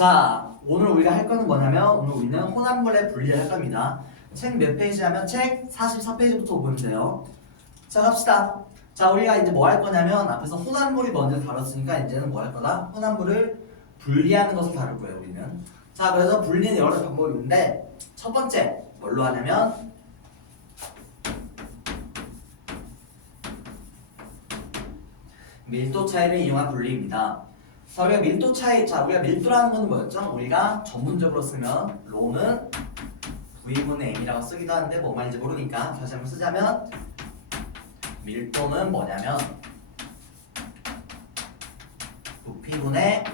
자, 오늘 우리가 할 거는 뭐냐면 오늘 우리는 혼합물의 분리를 할 겁니다. 책 몇 페이지 하면 책 44페이지부터 보면 돼요. 자, 갑시다. 자, 우리가 이제 뭐 할 거냐면 앞에서 혼합물이 먼저 다뤘으니까 이제는 뭐 할 거다? 혼합물을 분리하는 것을 다룰 거예요, 우리는. 자, 그래서 분리는 여러 가지 방법이 있는데 첫 번째 뭘로 하냐면 밀도 차이를 이용한 분리입니다. 자, 우리가 밀도 차이, 우리가 밀도라는 건 뭐였죠? 우리가 전문적으로 쓰면 로는 V분의 M이라고 쓰기도 하는데 뭐 말인지 모르니까 다시 한번 쓰자면 밀도는 뭐냐면 부피분의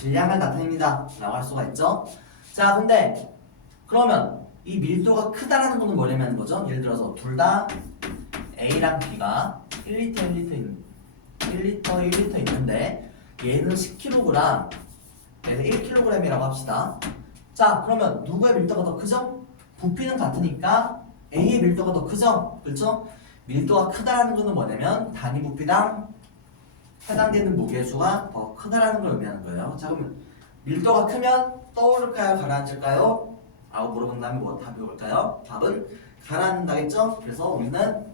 질량을 나타냅니다 라고 할 수가 있죠. 자, 근데 그러면 이 밀도가 크다라는 거는 뭐냐면 거죠? 예를 들어서 둘 다 A랑 B가 1리터 있는데 얘는 10kg, 얘는 1kg이라고 합시다. 자, 그러면 누구의 밀도가 더 크죠? 부피는 같으니까 A의 밀도가 더 크죠? 그렇죠? 밀도가 크다라는 거는 뭐냐면 단위 부피당 해당되는 무게수가 더 크다라는 걸 의미하는 거예요. 자, 그러면 밀도가 크면 떠오를까요? 가라앉을까요? 라고 물어본다면 뭐 답이 올까요? 답은 가라앉는다겠죠? 그래서 우리는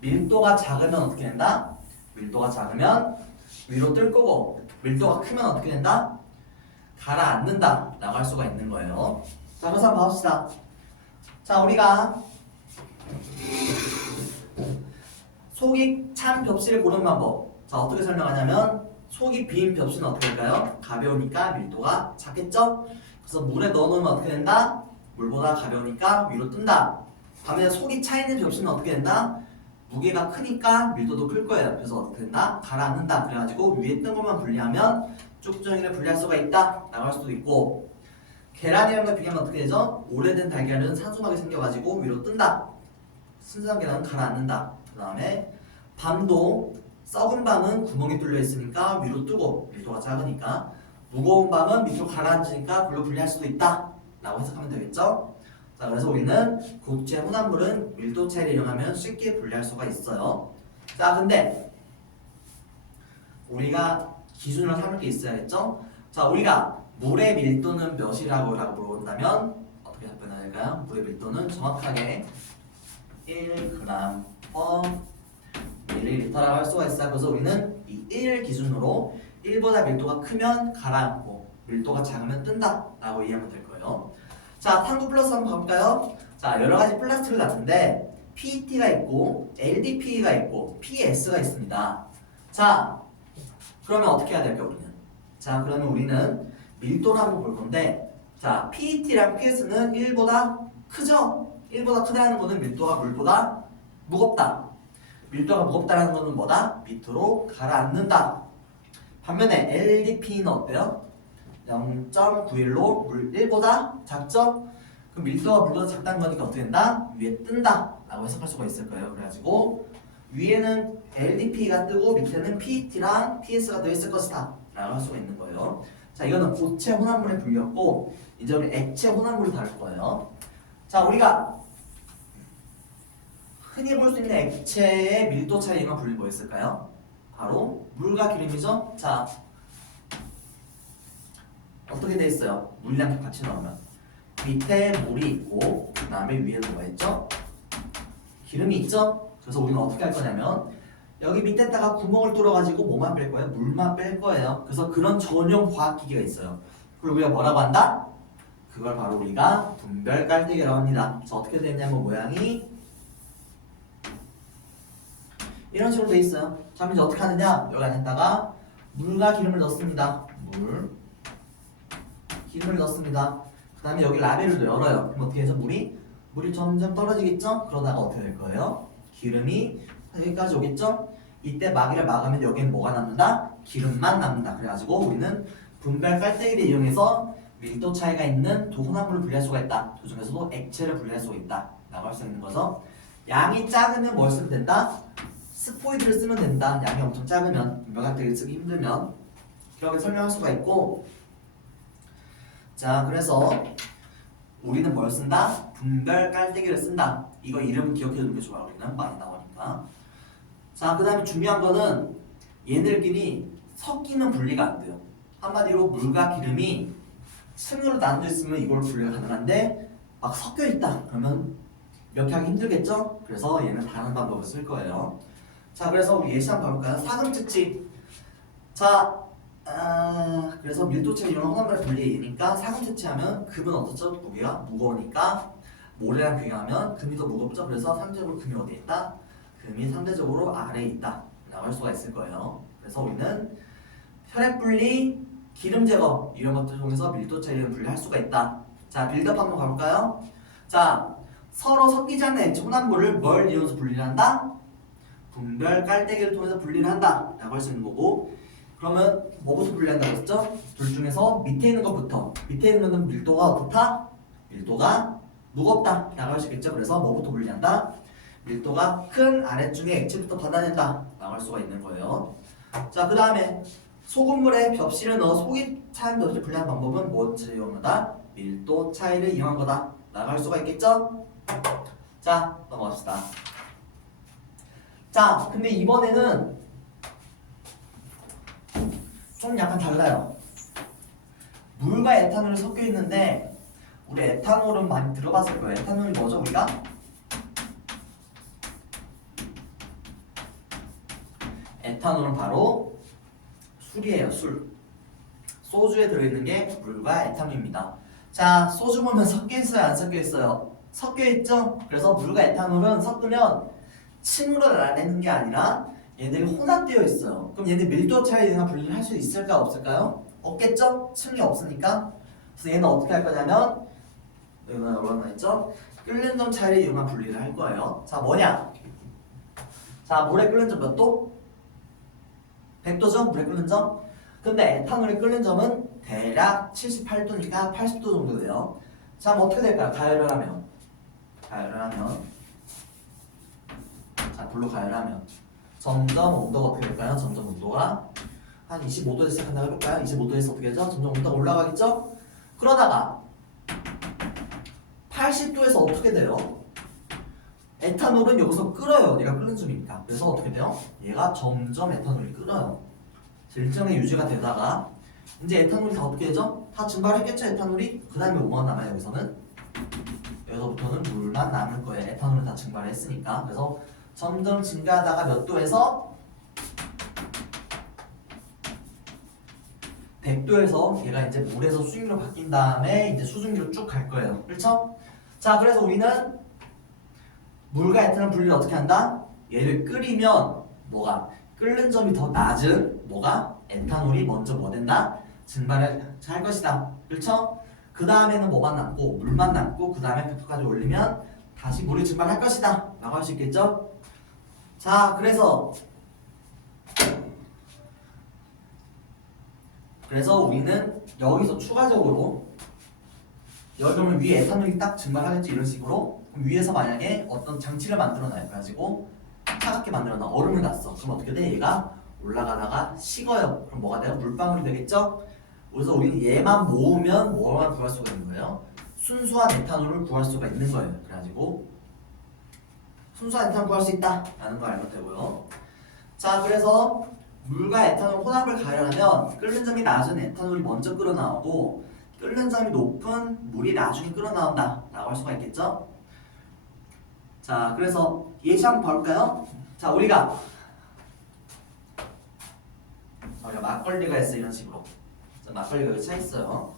밀도가 작으면 어떻게 된다? 밀도가 작으면 위로 뜰 거고 밀도가 크면 어떻게 된다? 가라앉는다 라고 할 수가 있는 거예요. 자, 그래서 한번 봅시다. 자, 우리가 속이 찬 벽실을 고르는 방법. 자, 어떻게 설명하냐면 속이 빈 벽실은 어떻게 될까요? 가벼우니까 밀도가 작겠죠? 그래서 물에 넣어놓으면 어떻게 된다? 물보다 가벼우니까 위로 뜬다. 반면에 속이 차 있는 벽실은 어떻게 된다? 무게가 크니까 밀도도 클 거예요. 그래서 어떻게 된다? 가라앉는다. 그래가지고 위에 뜬 것만 분리하면 쭉정이를 분리할 수가 있다 라고 할 수도 있고, 계란이랑과 비교하면 어떻게 되죠? 오래된 달걀은 산소막이 생겨가지고 위로 뜬다. 신선한 계란은 가라앉는다. 그 다음에 밤도 썩은 밤은 구멍이 뚫려 있으니까 위로 뜨고 밀도가 작으니까, 무거운 밤은 밑으로 가라앉으니까 그걸로 분리할 수도 있다 라고 해석하면 되겠죠? 자, 그래서 우리는 고체 혼합물은 밀도 차이를 이용하면 쉽게 분리할 수가 있어요. 자, 근데 우리가 기준으로 삼을 게 있어야겠죠? 자, 우리가 물의 밀도는 몇이라고 물어본다면 어떻게 답변해야 될까요? 물의 밀도는 정확하게 1g/ml라고 할 수가 있어요. 그래서 우리는 이 1 기준으로 1보다 밀도가 크면 가라앉고 밀도가 작으면 뜬다 라고 이해하면 될 거예요. 자, 탐구 플러스 한번 가볼까요? 자, 여러 가지 플라스틱을 놨는데 PET가 있고 LDPE가 있고 PS가 있습니다. 자, 그러면 어떻게 해야 될까요, 우리는? 자, 그러면 우리는 밀도를 한번 볼 건데, 자, PET랑 PS는 1보다 크죠? 1보다 크다는 거는 밀도가 물보다 무겁다. 밀도가 무겁다는 거는 뭐다? 밑으로 가라앉는다. 반면에 LDP는 어때요? 0.91로 물 1보다 작죠? 그럼 밀도가 물보다 작다는 거니까 어떻게 된다? 위에 뜬다 라고 해석할 수가 있을 거예요. 그래가지고 위에는 LDP가 뜨고 밑에는 PET랑 PS가 더 있을 것이다 라고 할 수가 있는 거예요. 자, 이거는 고체 혼합물의 분류였고, 이제 우리 액체 혼합물을 다룰 거예요. 자, 우리가 흔히 볼 수 있는 액체의 밀도 차이만 분류 뭐 있을까요? 바로 물과 기름이죠. 자, 어떻게 돼 있어요? 물이랑 같이 넣으면 밑에 물이 있고 그 다음에 위에 뭐가 있죠? 기름이 있죠? 그래서 우리는 어떻게 할 거냐면 여기 밑에다가 구멍을 뚫어가지고 뭐만 뺄 거예요? 물만 뺄 거예요. 그래서 그런 전용 과학기기가 있어요. 그걸 우리가 뭐라고 한다? 그걸 바로 우리가 분별 깔때기라고 합니다. 그래서 어떻게 되냐면 모양이 이런 식으로 돼 있어요. 자, 이제 어떻게 하느냐? 여기 안에다가 물과 기름을 넣습니다. 기름을 넣습니다. 그 다음에 여기 라벨을 열어요. 그럼 어떻게 해서 물이 점점 떨어지겠죠? 그러다가 어떻게 될 거예요? 기름이 여기까지 오겠죠? 이때 마개를 막으면 여기엔 뭐가 남는다? 기름만 남는다. 그래가지고 우리는 분별 깔때기를 이용해서 밀도 차이가 있는 두 혼합물을 분리할 수가 있다. 그 중에서도 액체를 분리할 수가 있다 라고 할 수 있는 거죠. 양이 작으면 뭘 쓰면 된다? 스포이드를 쓰면 된다. 양이 엄청 작으면, 분별 깔때기를 쓰기 힘들면 그렇게 설명할 수가 있고, 자, 그래서 우리는 뭘 쓴다? 분별 깔때기를 쓴다. 이거 이름 기억해두는 게 좋아요. 우리는 많이 나오니까. 자, 그 다음에 중요한 거는 얘네들끼리 섞이면 분리가 안 돼요. 한마디로 물과 기름이 층으로 나눠져 있으면 이걸 분리가 가능한데 막 섞여 있다 그러면 이렇게 하기 힘들겠죠? 그래서 얘는 다른 방법을 쓸 거예요. 자, 그래서 우리 예시 한번 가볼까요? 사금특집. 자, 그래서 밀도체 이런 혼합물의 분리니까 사금특집하면 금은 어떻죠? 무게가 무거우니까 모래랑 비교하면 금이 더 무겁죠? 그래서 상대적으로 금이 어디에 있다? 금이 상대적으로 아래에 있다 라고 할 수가 있을 거예요. 그래서 우리는 혈액 분리, 기름 제거 이런 것들 통해서 밀도 차이를 분리할 수가 있다. 자, 빌드업 한번 가볼까요? 자, 서로 섞이지 않는 액체 혼합물을 뭘 이용해서 분리를 한다? 분별 깔때기를 통해서 분리를 한다 라고 할 수 있는 거고, 그러면 뭐부터 분리한다고 했죠? 둘 중에서 밑에 있는 것부터. 밑에 있는 것은 밀도가 어떻다? 밀도가 무겁다 라고 할 수 있겠죠? 그래서 뭐부터 분리한다? 밀도가 큰 아래쪽의 액체부터 받아낸다 라고 할 수가 있는 거예요. 자, 그 다음에 소금물에 벽실을 넣어 속이 차는 벽실을 분리하는 방법은 무엇을 이용하다? 밀도 차이를 이용한 거다 라고 할 수가 있겠죠? 자, 넘어갑시다. 자, 근데 이번에는 좀 약간 달라요. 물과 에탄올이 섞여 있는데 우리 에탄올은 많이 들어봤을 거예요. 에탄올이 뭐죠, 우리가? 에탄올은 바로 술이에요, 술. 소주에 들어있는 게 물과 에탄올입니다. 자, 소주 보면 섞여 있어요, 안 섞여 있어요? 섞여 있죠? 그래서 물과 에탄올은 섞으면 층으로 나뉘는 게 아니라 얘들이 혼합되어 있어요. 그럼 얘네 밀도 차이나 분리를 할 수 있을까 없을까요? 없겠죠? 층이 없으니까. 그래서 얘는 어떻게 할 거냐면 여기가 여러 있죠? 끓는 점 차이를 이용한 분리를 할 거예요. 자, 뭐냐? 자, 물에 끓는 점 몇 도? 100도죠? 물에 끓는 점. 근데 에탄올이 끓는 점은 대략 78도니까 80도 정도 돼요. 자, 그럼 어떻게 될까요? 가열을 하면. 자, 불로 가열하면 점점 온도가 어떻게 될까요? 점점 온도가 한 25도에서 시작한다고 해볼까요? 25도에서 어떻게 되죠? 점점 온도가 올라가겠죠? 그러다가 80도에서 어떻게 돼요? 에탄올은 여기서 끓어요. 얘가 끓는 중이니까. 그래서 어떻게 돼요? 얘가 점점 에탄올이 끓어요. 일정의 유지가 되다가 이제 에탄올이 다 어떻게 되죠? 다 증발했겠죠? 에탄올이? 그 다음에 뭐가 남아요? 여기서부터는 물만 남을 거예요. 에탄올은 다 증발했으니까. 그래서 점점 증가하다가 몇 도에서 100도에서 얘가 이제 물에서 수증기로 바뀐 다음에 이제 수증기로 쭉 갈 거예요. 그렇죠? 자, 그래서 우리는 물과 에탄올 분리를 어떻게 한다? 얘를 끓이면 뭐가? 끓는 점이 더 낮은 뭐가? 에탄올이 먼저 뭐 된다? 증발을 할 것이다. 그렇죠? 그 다음에는 뭐만 남고 물만 남고 그 다음에 100도까지 올리면 다시 물이 증발할 것이다 라고 할 수 있겠죠? 자, 그래서 우리는 여기서 추가적으로 여기 보면 위에 에탄올이 딱 증발하겠지 이런 식으로. 그럼 위에서 만약에 어떤 장치를 만들어놔요. 그래가지고 차갑게 만들어놔. 얼음을 놨어. 그럼 어떻게 돼? 얘가 올라가다가 식어요. 그럼 뭐가 돼요? 물방울이 되겠죠? 그래서 우리는 얘만 모으면 뭐만 구할 수가 있는 거예요? 순수한 에탄올을 구할 수가 있는 거예요. 그래가지고 순수한 에탄올 구할 수 있다 라는 걸 알면 되고요. 자, 그래서 물과 에탄올 혼합을 가열하면 끓는 점이 낮은 에탄올이 먼저 끓어나오고 끓는 점이 높은 물이 나중에 끓어나온다 라고 할 수가 있겠죠. 자, 그래서 예시 한번 볼까요? 자, 우리가 막걸리가 있어. 이런 식으로. 자, 막걸리가 여기 차 있어요.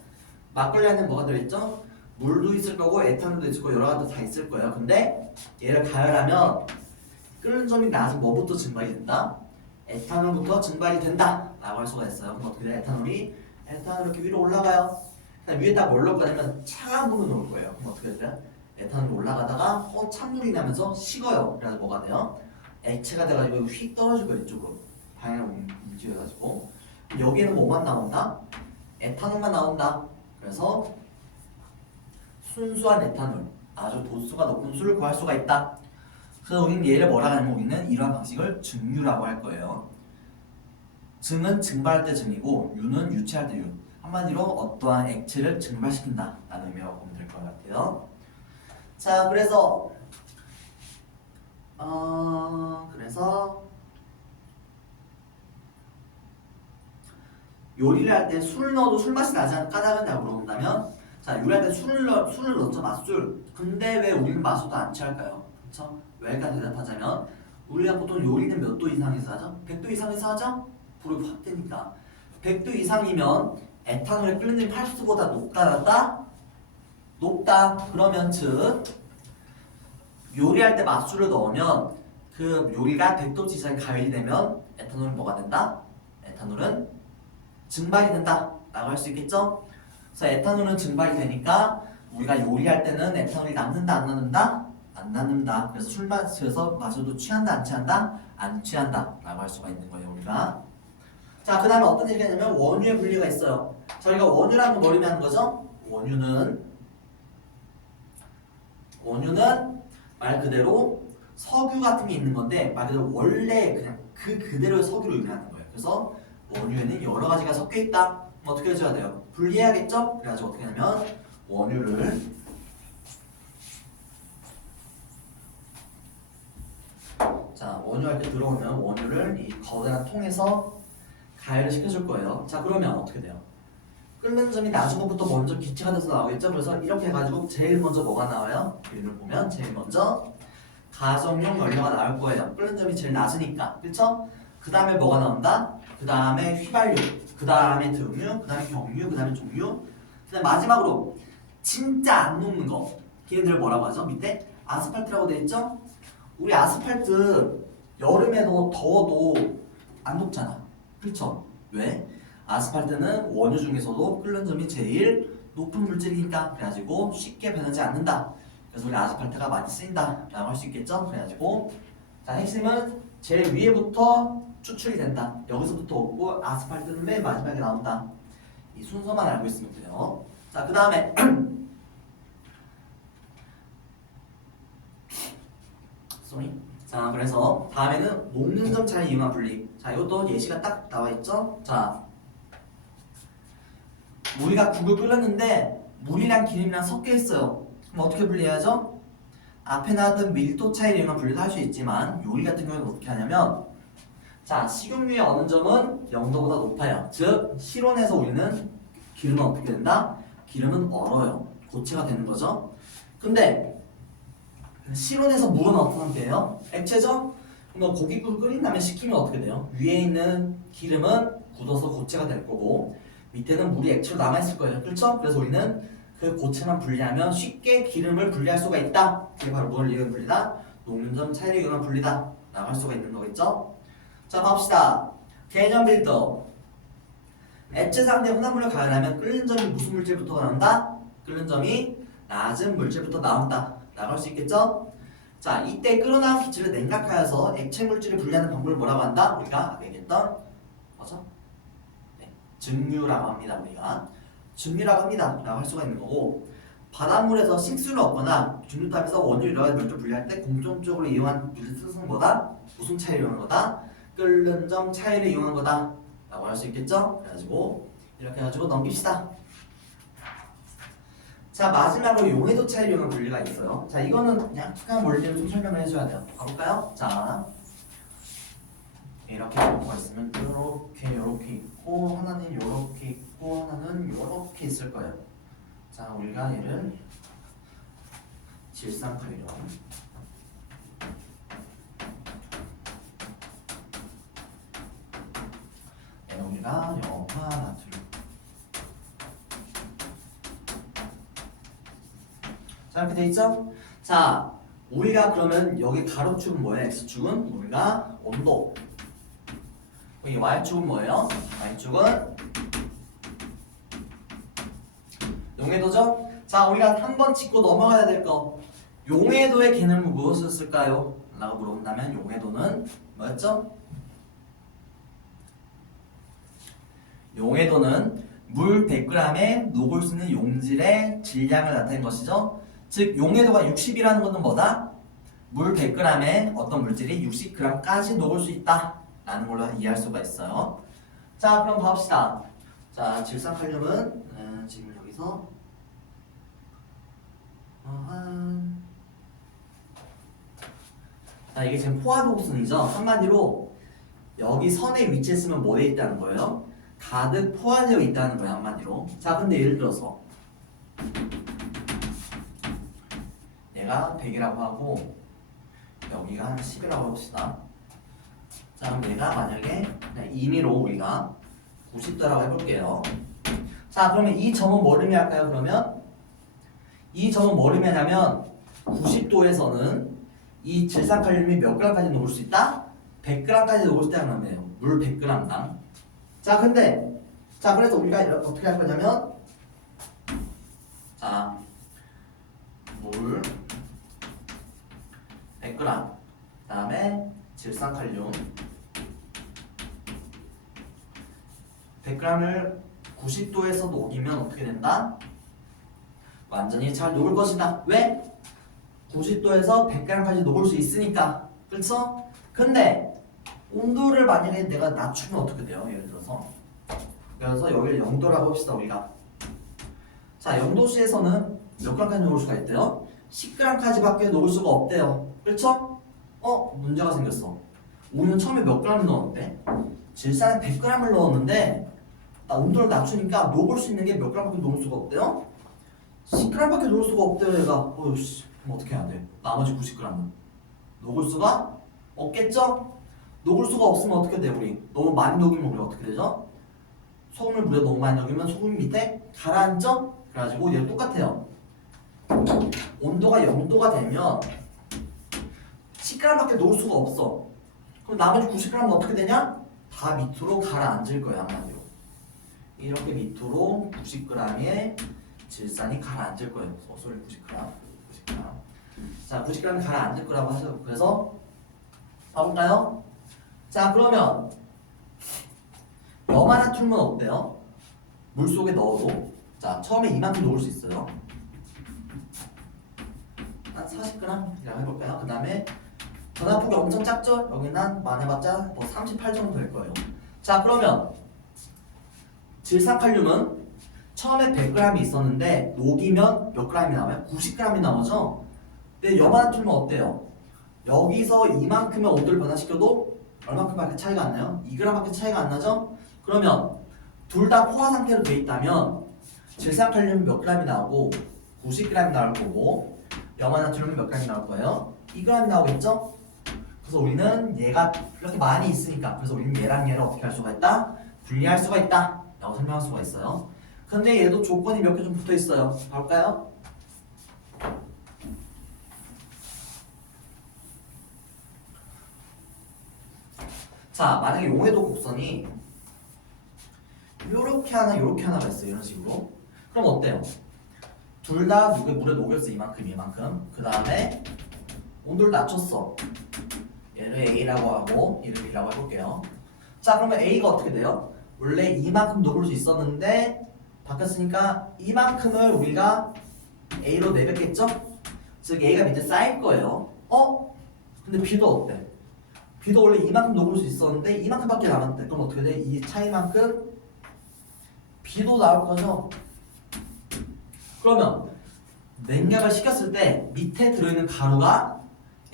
막걸리 안에 뭐가 들어있죠? 물도 있을 거고 에탄올도 있을 거고 여러 가지 다 있을 거예요. 근데 얘를 가열하면 끓는 점이 낮은 뭐부터 증발이 된다? 에탄올부터 증발이 된다 라고 할 수가 있어요. 그럼 어떻게 돼? 에탄올이 이렇게 위로 올라가요. 위에다 뭘 넣을 거냐면 차가운 물을 넣을 거예요. 그럼 어떻게 돼요? 에탄올이 올라가다가 찬물이 나면서 식어요. 그래서 뭐가 돼요? 액체가 돼가지고 휙 떨어질 거예요. 이쪽으로 방향을 움직여가지고. 여기에는 뭐만 나온다? 에탄올만 나온다. 그래서 순수한 에탄올, 아주 도수가 높은 술을 구할 수가 있다. 그래서 우리는 얘를 뭐라 하냐면 우리는 이러한 방식을 증유라고 할 거예요. 증은 증발할 때 증이고 유는 유체할 때 유. 한마디로 어떠한 액체를 증발시킨다 라는 의미라고 보면 될 것 같아요. 자, 그래서 요리를 할 때 술을 넣어도 술 맛이 나지 않는 까닭은 물어본다면 자 요리할 때 술을 넣죠 맛술. 근데 왜 우리는 맛술도 안 취할까요? 그렇죠? 왜일까 대답하자면 우리가 보통 요리는 몇 도 이상에서 하죠? 100도 이상에서 하죠? 불을 확 뜨니까 100도 이상이면 에탄올의 끓는 80도보다 높다 낮다? 높다. 그러면 즉 요리할 때 맛술을 넣으면 그 요리가 100도 이상에 가열이 되면 에탄올은 뭐가 된다? 에탄올은 증발이 된다 라고 할 수 있겠죠? 그래서 에탄올은 증발이 되니까 우리가 요리할 때는 에탄올이 남는다 안 남는다? 안 남는다. 그래서 술 마셔서 마셔도 취한다 안 취한다? 안 취한다 라고 할 수가 있는 거예요 우리가. 자 그 다음에 어떤 얘기가 있냐면 원유의 분리가 있어요. 저희가 원유라는 건 뭘 의미하는 거죠? 원유는 말 그대로 석유 같은 게 있는 건데 말 그대로 원래 그냥 그 그대로의 석유를 의미하는 거예요. 그래서 원유에는 여러 가지가 섞여 있다. 그럼 어떻게 해줘야 돼요? 분리해야겠죠? 그래가지고 어떻게 하냐면 원유를 자 원유할 때 들어오면 원유를 이 거대한 통에서 가열을 시켜줄 거예요. 자 그러면 어떻게 돼요? 끓는 점이 낮은 것부터 먼저 기체가 돼서 나오겠죠? 그래서 이렇게 해가지고 제일 먼저 뭐가 나와요? 그림을 보면 제일 먼저 가정용 연료가 나올 거예요. 끓는 점이 제일 낮으니까. 그쵸? 그 다음에 뭐가 나온다? 그 다음에 휘발유, 그 다음에 등유, 그 다음에 경유, 그 다음에 종유, 그 다음에 마지막으로 진짜 안 녹는 거 걔네들 뭐라고 하죠? 밑에 아스팔트라고 돼 있죠? 우리 아스팔트 여름에도 더워도 안 녹잖아. 그쵸? 왜? 아스팔트는 원유 중에서도 끓는 점이 제일 높은 물질이니까 그래가지고 쉽게 변하지 않는다. 그래서 우리 아스팔트가 많이 쓰인다 라고 할 수 있겠죠? 그래가지고 자 핵심은 제일 위에부터 추출이 된다. 여기서부터 없고 아스팔트는 맨 마지막에 나온다. 이 순서만 알고 있으면 돼요. 자 그 다음에 자 그래서 다음에는 녹는 점 차이 이용한 분리. 자 이것도 예시가 딱 나와 있죠? 자 우리가 국을 끓였는데 물이랑 기름이랑 섞여 있어요. 그럼 어떻게 분리해야죠? 앞에 나왔던 밀도 차이를 이용한 분리도 할 수 있지만 요리 같은 경우는 어떻게 하냐면 자 식용유의 어느 점은 0도보다 높아요. 즉 실온에서 우리는 기름은 어떻게 된다? 기름은 얼어요. 고체가 되는 거죠. 근데 실온에서 물은 어떤 상태예요? 액체죠? 그럼 고깃국을 끓인 다음에 식히면 어떻게 돼요? 위에 있는 기름은 굳어서 고체가 될 거고 밑에는 물이 액체로 남아있을 거예요. 그렇죠? 그래서 우리는 그 고체만 분리하면 쉽게 기름을 분리할 수가 있다. 그게 바로 뭘 이용한 분리다? 녹는 점 차이를 이용한 분리다 라고 할 수가 있는 거겠죠? 자 봅시다. 개념 빌더. 액체 상태 혼합물을 가열하면 끓는 점이 무슨 물질부터 나온다? 끓는 점이 낮은 물질부터 나온다 라고 할 수 있겠죠? 자 이때 끓어나온 기체를 냉각하여서 액체 물질을 분리하는 방법을 뭐라고 한다? 우리가 아까 얘기했던 뭐죠? 증류라고 합니다. 우리가 증류라고 합니다 라고 할 수가 있는 거고 바닷물에서 식수를 얻거나 증류탑에서 원유 여러 가지 물질 분리할 때 공통적으로 이용한 물질 특성보다 무슨 차이를 이용한 거다? 끓는 점 차이를 이용한 거다 라고 할 수 있겠죠? 그래가지고 이렇게 해가지고 넘깁시다. 자 마지막으로 용해도 차이를 이용한 분리가 있어요. 자 이거는 약간 원리를 좀 설명을 해줘야 돼요. 가볼까요? 자 이렇게 뭐가 있으면 이렇게 있고 하나는 이렇게 있고 하나는 이렇게 있을 거예요. 자 우리가 얘를 질산칼륨 우리가 염화나트륨. 자 이렇게 돼 있죠? 자 우리가 그러면 여기 가로축은 뭐예요? x축은 우리가 온도. 여기 y축은 뭐예요? y축은 용해도죠? 자 우리가 한 번 짚고 넘어가야 될 거 용해도의 개념은 무엇이었을까요? 라고 물어본다면 용해도는 뭐였죠? 용해도는 물 100g에 녹을 수 있는 용질의 질량을 나타낸 것이죠. 즉 용해도가 60이라는 것은 뭐다? 물 100g에 어떤 물질이 60g까지 녹을 수 있다 라는 걸로 이해할 수가 있어요. 자 그럼 봅시다. 자 질산칼륨은 지금 여기서 자 이게 지금 포화도금순이죠. 한마디로 여기 선에 위치했으면 뭐 돼 있다는 거예요? 가득 포화되어 있다는 거야, 한마디로. 자, 근데 예를 들어서 얘가 100이라고 하고 여기가 한 10이라고 해봅시다. 자, 그럼 얘가 만약에 그냥 임의로 우리가 90도라고 해볼게요. 자, 그러면 이 점은 뭘 의미할까요? 그러면 이 점은 뭘 의미하냐면 90도에서는 이 질산칼륨이 몇 g까지 녹을 수 있다? 100g까지 녹을 수 있다는 의미예요. 물 100g당. 자, 근데 그래서 우리가 어떻게 할 거냐면 자, 물 100g 그 다음에 질산칼륨 100g을 90도에서 녹이면 어떻게 된다? 완전히 잘 녹을 것이다. 왜? 90도에서 100g까지 녹을 수 있으니까. 그렇죠? 근데 온도를 만약에 내가 낮추면 어떻게 돼요? 예를 들어서 그래서 여기를 0도라고 합시다. 우리가 자, 0도씨에서는 몇 g까지 녹을 수가 있대요? 10g까지밖에 녹을 수가 없대요. 그렇죠? 문제가 생겼어. 우리는 처음에 몇 g을 넣었는데 질산에 100g을 넣었는데 온도를 낮추니까 녹을 수 있는 게 몇 g밖에 녹을 수가 없대요? 10g밖에 녹을 수가 없대요. 얘가 어이씨, 그럼 어떻게 해야 돼? 나머지 90g은 녹을 수가 없겠죠? 녹을 수가 없으면 어떻게 돼? 우리 너무 많이 녹이면 우리 어떻게 되죠? 소금을 물에 너무 많이 녹이면 소금이 밑에 가라앉죠? 그래가지고 얘랑 똑같아요. 온도가 0도가 되면 10g밖에 녹을 수가 없어. 그럼 나머지 90g은 어떻게 되냐? 다 밑으로 가라앉을 거야, 한마디로. 이렇게 밑으로 90g의 질산이 가라앉을 거예요. 소리 90g. 자, 90g이 가라앉을 거라고 하죠. 그래서 봐볼까요? 자, 그러면 염화나트륨은 어때요? 물 속에 넣어도 자, 처음에 이만큼 녹을 수 있어요. 한 40g이라고 해볼까요? 그 다음에 전압폭이 엄청 작죠? 여기는 한 많아봤자 뭐 38 정도 될 거예요. 자, 그러면 질산칼륨은 처음에 100g이 있었는데 녹이면 몇 g이 나와요? 90g이 나오죠? 근데 염화나트륨은 어때요? 여기서 이만큼의 온도를 변화시켜도 얼마큼밖에 차이가 안 나요? 2g밖에 차이가 안 나죠? 그러면 둘 다 포화 상태로 돼 있다면 질산칼륨은 몇 g이 나오고 90g이 나올 거고 염화나트륨은 몇 g이 나올 거예요? 2g이 나오겠죠? 그래서 우리는 얘가 이렇게 많이 있으니까 그래서 우리는 얘랑 얘를 어떻게 할 수가 있다? 분리할 수가 있다 라고 설명할 수가 있어요. 근데 얘도 조건이 몇 개 좀 붙어 있어요. 볼까요? 자, 만약에 용해도 곡선이 요렇게 하나 요렇게 하나가 있어요. 이런 식으로. 그럼 어때요? 둘 다 물에 녹였어. 이만큼. 그 다음에 온도를 낮췄어. 얘를 A라고 하고 얘를 B라고 해볼게요. 자, 그러면 A가 어떻게 돼요? 원래 이만큼 녹을 수 있었는데 바뀌었으니까 이만큼을 우리가 A로 내뱉겠죠? 즉 A가 밑에 쌓일 거예요. 근데 B도 어때? B도 원래 이만큼 녹을 수 있었는데 이만큼밖에 남았대. 그럼 어떻게 돼? 이 차이만큼 B도 나올 거죠? 그러면 냉각을 시켰을 때 밑에 들어있는 가루가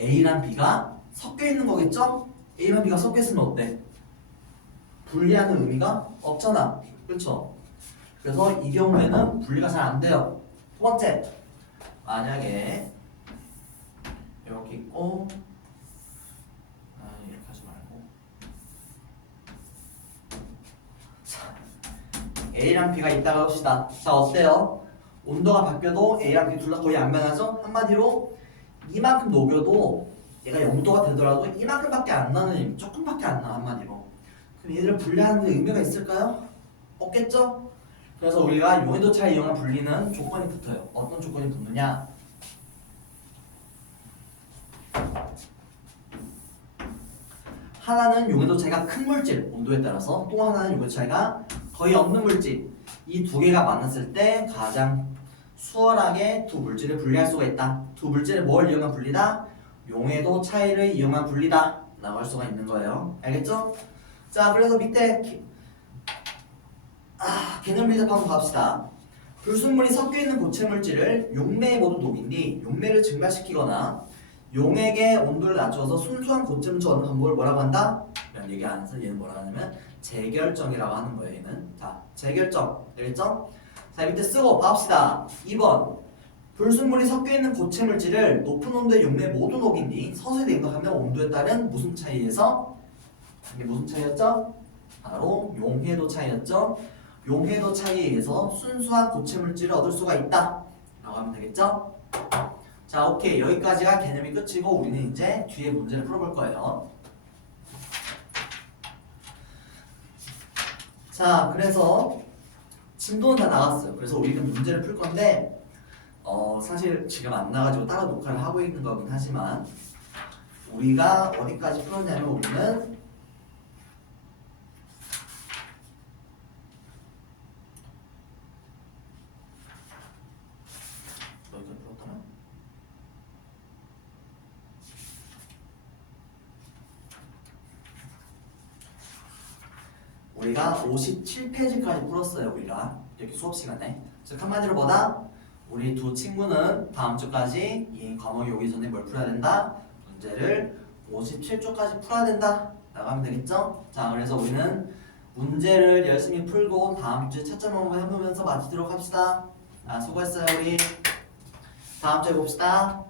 A랑 B가 섞여 있는 거겠죠? A랑 B가 섞여 있으면 어때? 분리하는 의미가 없잖아. 그렇죠? 그래서 이 경우에는 분리가 잘 안 돼요. 두 번째, 만약에 이렇게 있고 이렇게 하지 말고 자, A랑 B가 있다고 합시다. 자, 어때요? 온도가 바뀌어도 A랑 B 둘 다 거의 안 변하죠? 한마디로 이만큼 녹여도 얘가 0도가 되더라도 이만큼밖에 안 나는 의미, 조금밖에 안 나. 한마디로. 그럼 얘를 분리하는 데 의미가 있을까요? 없겠죠? 그래서 우리가 용해도 차를 이용한 분리는 조건이 붙어요. 어떤 조건이 붙느냐? 하나는 용해도 차이가 큰 물질, 온도에 따라서 또 하나는 용해도 차이가 거의 없는 물질. 이 두 개가 만났을 때 가장 수월하게 두 물질을 분리할 수가 있다. 두 물질을 뭘 이용한 분리다? 용해도 차이를 이용한 분리다 라고 할 수가 있는 거예요. 알겠죠? 자, 그래서 밑에 개념 비습 한번 갑시다. 불순물이 섞여있는 고체 물질을 용매에 모두 녹인 뒤 용매를 증발시키거나 용액의 온도를 낮춰서 순수한 고체 물질 얻는 방법을 뭐라고 한다? 이런 얘기 안 해서 얘는 뭐라고 하냐면 재결정이라고 하는 거예요. 얘는 자 재결정 되겠죠? 자 밑에 쓰고 봅시다. 2번 불순물이 섞여있는 고체 물질을 높은 온도에 용내 모두 녹인 뒤 서서히 냉각하면 온도에 따른 무슨 차이에서 이게 무슨 차이였죠? 바로 용해도 차이였죠? 용해도 차이에 의해서 순수한 고체 물질을 얻을 수가 있다 라고 하면 되겠죠? 자 오케이 여기까지가 개념이 끝이고 우리는 이제 뒤에 문제를 풀어볼 거예요. 자 그래서 진도는 다 나왔어요. 그래서 우리는 문제를 풀 건데 사실 지금 안 나가지고 따로 녹화를 하고 있는 거긴 하지만 우리가 어디까지 풀었냐면 우리는 여기까지 풀었더라? 우리가 57페이지까지 풀었어요. 우리가 이렇게 수업 시간에. 즉 한마디로 뭐다? 우리 두 친구는 다음 주까지 이 과목이 오기 전에 뭘 풀어야 된다? 문제를 57쪽까지 풀어야 된다 라고 하면 되겠죠? 자 그래서 우리는 문제를 열심히 풀고 다음 주에 차점 한번 해보면서 마치도록 합시다. 수고했어요 우리. 다음 주에 봅시다.